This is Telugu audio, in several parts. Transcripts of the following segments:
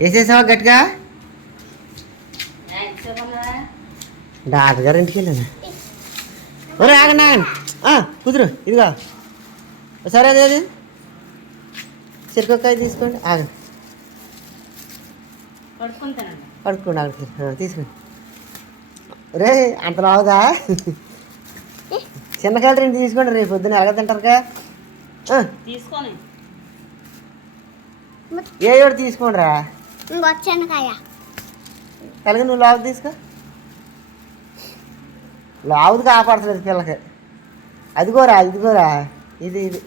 వేసేసావా గట్టిగా? డాక్టర్ గారు ఇంటికి వెళ్ళాను? ఒరే ఆగండి ఆగండి. ఆ, కుదురు ఇదిగో. సరే అదే అది. చెరుకొక్కాయ తీసుకోండి. పడుకుంటానండి పడుకోండి ఆగండి తీసుకోండి. రే అంత రావుదా చిన్నకాయలు రెండు తీసుకోండి రేపు పొద్దున్న ఎలాగ తింటారుగా? ఆ, తీసుకొని ఏ తీసుకోండి రా ఇంకొచ్చానుకాయ కలిగి నువ్వు లావు తీసుకో లావుది కాపాడుతుంది పిల్లకి అదిగోరా ఇదిగోరా. ఇది ఇది.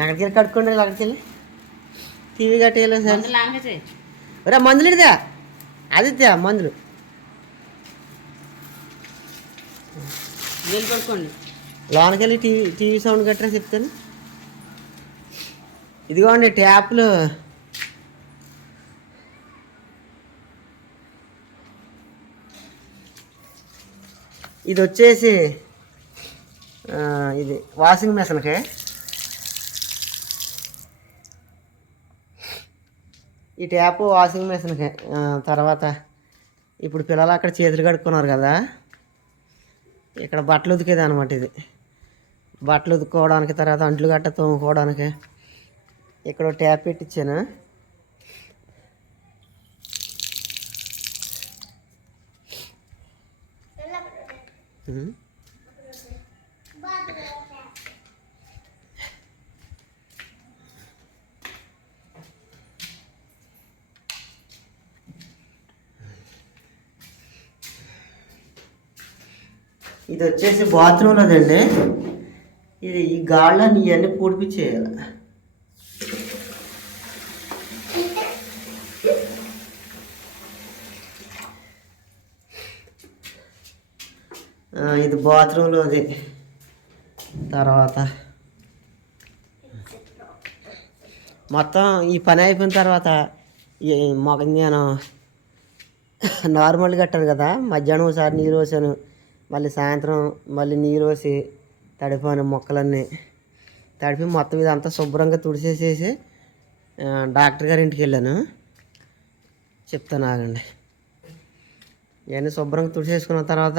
అక్కడికి వెళ్ళి కడుక్కోండి వెళ్ళి అక్కడికి వెళ్ళి. టీవీ కట్టేయాలి సార్ మందులు ఇడిదా? అది మందులు. వీలు పడుకోండి. లోనకి వెళ్ళి టీవీ టీవీ సౌండ్ కట్టరా చెప్తాను. ఇదిగోండి ట్యాప్లు. ఇది వచ్చేసి ఇది వాషింగ్ మెషిన్కి. ఈ ట్యాప్ వాషింగ్ మెషిన్కి. తర్వాత ఇప్పుడు పిల్లలు అక్కడ చేతులు కడుక్కున్నారు కదా. ఇక్కడ బట్టలు ఉతికేది అనమాట ఇది. బట్టలు ఉతుక్కోవడానికి తర్వాత అంట్లు గట్ట తోముకోవడానికి ఇక్కడ ట్యాప్ పెట్టించాను ఇది వచ్చేసి బాత్రూంలోదండి ఇది ఈ గాళ్ళని ఇవన్నీ పూడిపించేయాలి ఇది బాత్రూంలోది తర్వాత మొత్తం ఈ పని అయిపోయిన తర్వాత ఈ నేను నార్మల్గా కట్టాను కదా మధ్యాహ్నం ఒకసారి నీరు పోసాను మళ్ళీ సాయంత్రం మళ్ళీ నీరు పోసి తడిపాను మొక్కలన్నీ. తడిపి మొత్తం ఇదంతా శుభ్రంగా తుడిసేసేసి డాక్టర్ గారి ఇంటికి వెళ్ళాను. చెప్తాను ఆగండి. ఇవన్నీ శుభ్రంగా తుడిసేసుకున్న తర్వాత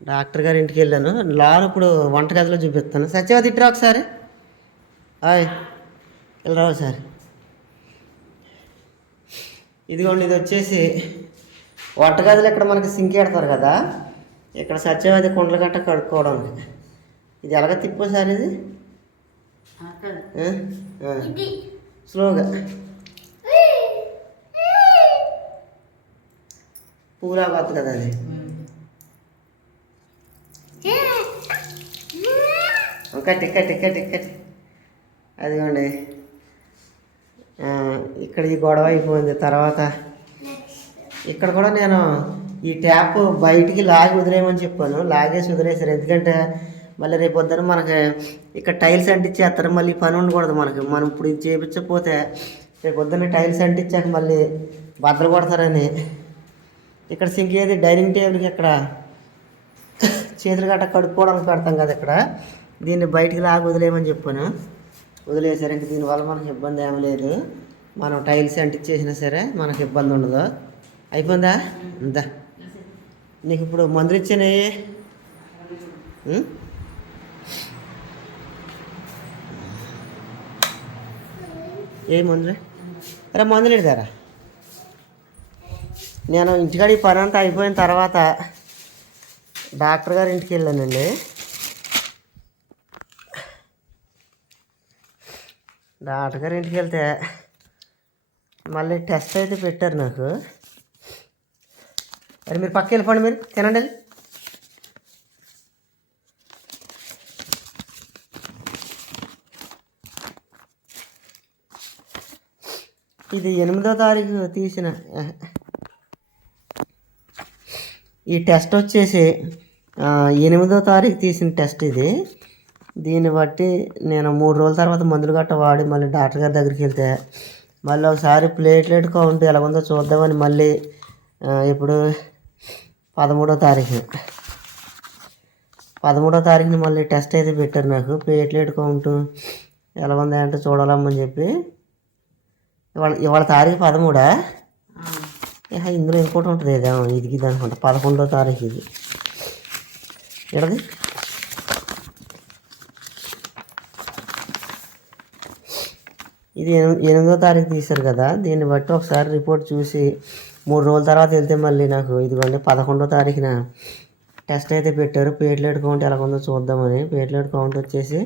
డాక్టర్ గారి ఇంటికి వెళ్ళాను. లోన ఇప్పుడు వంటగదిలో చూపిస్తాను. సత్యవతి ఇట్రా ఒకసారి హాయ్. వెళ్ళరా ఒకసారి ఇదిగోండి ఇది వచ్చేసి వంటగదిలో ఇక్కడ మనకి సింక్ పెడతారు కదా. ఇక్కడ సత్యవతి కుండలు గట్ట కడుక్కోవడానికి. ఇది ఎలాగ తిప్పు సార్ ఇది. స్లోగా. పూలా కొత్త కదా అది. కట్టి కట్టి కట్టి కట్టి. అదిగోండి. ఇక్కడ ఈ గొడవ అయిపోయింది. తర్వాత ఇక్కడ కూడా నేను ఈ ట్యాప్ బయటికి లాగి వదిలేయమని చెప్పాను. లాగేసి వదిలేసారు ఎందుకంటే మళ్ళీ రేపు పొద్దున మనకి ఇక్కడ టైల్స్ అంటించేస్తారు మళ్ళీ పని ఉండకూడదు మనకి. మనం ఇప్పుడు ఇది చేయించకపోతే రేపు పొద్దున్న టైల్స్ అంటించాక మళ్ళీ బద్దలు కొడతారని. ఇక్కడ సింక్ ఏది? డైనింగ్ టేబుల్కి ఇక్కడ చేతులు గట్ట కడుక్కోవడానికి పెడతాం కదా ఇక్కడ. దీన్ని బయటికి లాగి వదిలేయమని చెప్పాను. వదిలేసారంటే దీనివల్ల మనకి ఇబ్బంది ఏమీ లేదు. మనం టైల్స్ అంటించేసినా సరే మనకి ఇబ్బంది ఉండదు. అయిపోయిందా? అంతా నీకు ఇప్పుడు మందులు ఇచ్చానయ్యి. ఏ మందులు? అరే మందులు ఎడతారా నేను ఇంటికాడ ఈ పని అంతా అయిపోయిన తర్వాత డాక్టర్ గారి ఇంటికి వెళ్ళానండి. డాక్టర్ గారి ఇంటికి వెళ్తే మళ్ళీ టెస్ట్ అయితే పెట్టారు నాకు. మరి మీరు పక్క వెళ్ళిపోండి మీరు. తినండి ఇది ఎనిమిదో తారీఖు తీసిన ఈ టెస్ట్ వచ్చేసి ఎనిమిదో తారీఖు తీసిన టెస్ట్ ఇది. దీన్ని బట్టి నేను మూడు రోజుల తర్వాత మందులు గట్ట వాడి మళ్ళీ డాక్టర్ గారి దగ్గరికి వెళ్తే మళ్ళీ ఒకసారి ప్లేట్లెట్ కౌంట్ ఎలా ఉందో చూద్దామని మళ్ళీ ఇప్పుడు పదమూడో తారీఖు పదమూడో తారీఖుని మళ్ళీ టెస్ట్ అయితే పెట్టారు నాకు. ప్లేట్లెట్ కౌంట్ ఎలా ఉంది అంటే చూడాలమ్మని చెప్పి. ఇవాళ ఇవాళ తారీఖు పదమూడా? ఇందులో ఇంకోటి ఉంటుంది ఏదేమో ఇది ఇది అనుకుంటా. పదకొండో తారీఖు ఇది. ఎడది ఇది ఎనిమిదో తారీఖు తీశారు కదా. దీన్ని బట్టి ఒకసారి రిపోర్ట్ చూసి మూడు రోజుల తర్వాత వెళ్తే మళ్ళీ నాకు ఇదిగోండి పదకొండో తారీఖున టెస్ట్ అయితే పెట్టారు. పేట్లెట్ కౌంట్ ఎలా ఉందో చూద్దామని. పేట్లెట్ కౌంట్ వచ్చేసి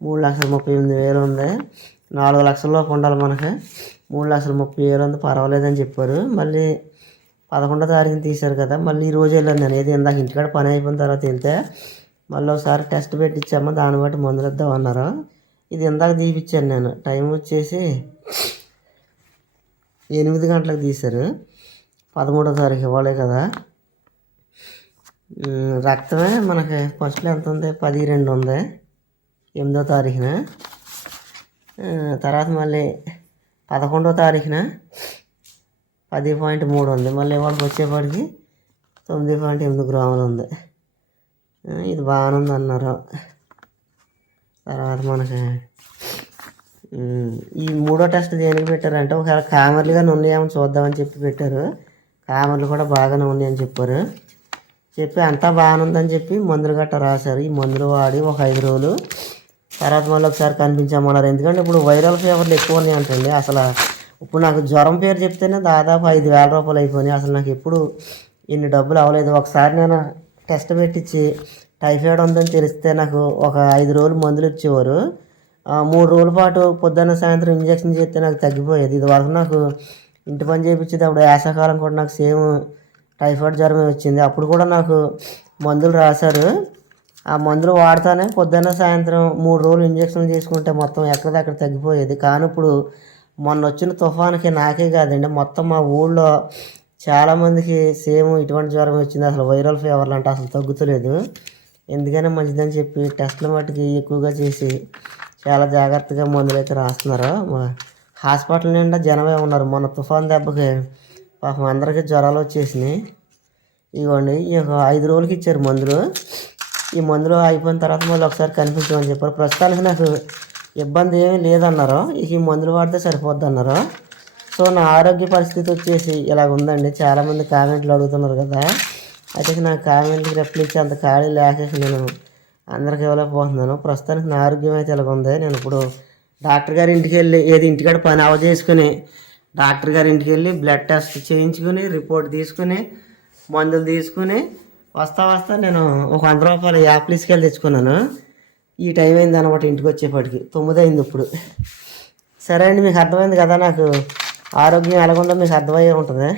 మూడు లక్షల ముప్పై ఎనిమిది వేలు ఉంది. నాలుగు లక్షల్లోపు ఉండాలి మనకి. మూడు లక్షల ముప్పై వేలు ఉంది పర్వాలేదని చెప్పారు. మళ్ళీ పదకొండో తారీఖున తీశారు కదా. మళ్ళీ ఈ రోజు వెళ్ళాను నేను. ఏది ఇందాక ఇంటికాడ పని అయిపోయిన తర్వాత వెళ్తే మళ్ళీ ఒకసారి టెస్ట్ పెట్టించామో దాన్ని బట్టి మందులు ఇద్దాం అన్నారు ఇది ఇందాక తీపిచ్చాను నేను. టైం వచ్చేసి ఎనిమిది గంటలకు తీశారు. పదమూడో తారీఖు ఇవ్వాలి కదా. రక్తమే మనకి ఫస్ట్లో ఎంత ఉంది? పది రెండు ఉంది. ఎనిమిదో తారీఖున. తర్వాత మళ్ళీ పదకొండో తారీఖున పది పాయింట్ మూడు ఉంది. మళ్ళీ ఇవాళకి వచ్చేప్పటికి తొమ్మిది పాయింట్ ఎనిమిది గ్రాములు ఉంది. ఇది బాగానే ఉంది అన్నారు తర్వాత మనకి ఈ మూడో టెస్ట్ దేనికి పెట్టారంటే ఒకవేళ కామర్లుగా ఉన్నాయేమో చూద్దామని చెప్పి పెట్టారు. కామర్లు కూడా బాగానే ఉన్నాయని చెప్పారు. చెప్పి అంతా బాగానే ఉందని చెప్పి మందులు గట్ట రాశారు. ఈ మందులు వాడి ఒక ఐదు రోజులు తర్వాత మళ్ళీ ఒకసారి కనిపించామన్నారు. ఎందుకంటే ఇప్పుడు వైరల్ ఫీవర్లు ఎక్కువ ఉన్నాయి అంటండి అసలు ఇప్పుడు నాకు జ్వరం పేరు చెప్తేనే దాదాపు ఐదు వేల రూపాయలు అయిపోయినాయి. అసలు నాకు ఎప్పుడు ఇన్ని డబ్బులు అవ్వలేదు. ఒకసారి నేను టెస్ట్ పెట్టించి టైఫాయిడ్ ఉందని తెలిస్తే నాకు ఒక ఐదు రోజులు మందులు ఇచ్చేవారు. మూడు రోజుల పాటు పొద్దున్న సాయంత్రం ఇంజక్షన్ చేస్తే నాకు తగ్గిపోయేది. ఇది వరకు నాకు ఇంటి పని చేయించేది అప్పుడు యాసకాలం కూడా నాకు సేమ్ టైఫాయిడ్ జ్వరమే వచ్చింది. అప్పుడు కూడా నాకు మందులు రాశారు. ఆ మందులు వాడతానే పొద్దున్న సాయంత్రం మూడు రోజులు ఇంజక్షన్లు తీసుకుంటే మొత్తం ఎక్కడిదక్కడ తగ్గిపోయేది. కానీ ఇప్పుడు మొన్న వచ్చిన తుఫాన్కి నాకే కాదండి మొత్తం మా ఊళ్ళో చాలామందికి సేమ్ ఇటువంటి జ్వరం వచ్చింది. అసలు వైరల్ ఫీవర్లు అంటే అసలు తగ్గుతలేదు. ఎందుకైనా మంచిదని చెప్పి టెస్టుల మట్టుకి ఎక్కువగా చేసి చాలా జాగ్రత్తగా మందులు అయితే రాస్తున్నారు హాస్పిటల్ నిండా జనమే ఉన్నారు. మొన్న తుఫాన్ దెబ్బకి పాపం అందరికీ జ్వరాలు వచ్చేసినాయి. ఇవ్వండి ఈ ఐదు రోజులకి ఇచ్చారు మందులు. ఈ మందులు అయిపోయిన తర్వాత మళ్ళీ ఒకసారి కనిపించమని చెప్పారు. ప్రస్తుతానికి నాకు ఇబ్బంది ఏమీ లేదన్నారు. ఇక ఈ మందులు వాడితే సరిపోద్ది అన్నారు సో నా ఆరోగ్య పరిస్థితి వచ్చేసి ఇలా ఉందండి చాలామంది కామెంట్లు అడుగుతున్నారు కదా. అయితే నా కామెంట్కి రిప్లై ఇచ్చి అంత ఖాళీ లేక నేను అందరికి ఇవ్వలేకపోతున్నాను. ప్రస్తుతానికి నా ఆరోగ్యం అయితే ఉంది. నేను ఇప్పుడు డాక్టర్ గారి ఇంటికి వెళ్ళి ఏది ఇంటికాడ పని అవ చేసుకుని డాక్టర్ గారి ఇంటికి వెళ్ళి బ్లడ్ టెస్ట్ చేయించుకుని రిపోర్ట్ తీసుకుని మందులు తీసుకుని వస్తా వస్తా నేను ఒక వంద రూపాయలు యాప్లీస్కి తీసుకెళ్ళి తెచ్చుకున్నాను. ఈ టైం అయింది అనమాట ఇంటికి వచ్చేప్పటికి తొమ్మిది అయింది ఇప్పుడు. సరే అండి మీకు అర్థమైంది కదా నాకు ఆరోగ్యం ఎలాగుందో మీకు అర్థమయ్యే ఉంటుంది.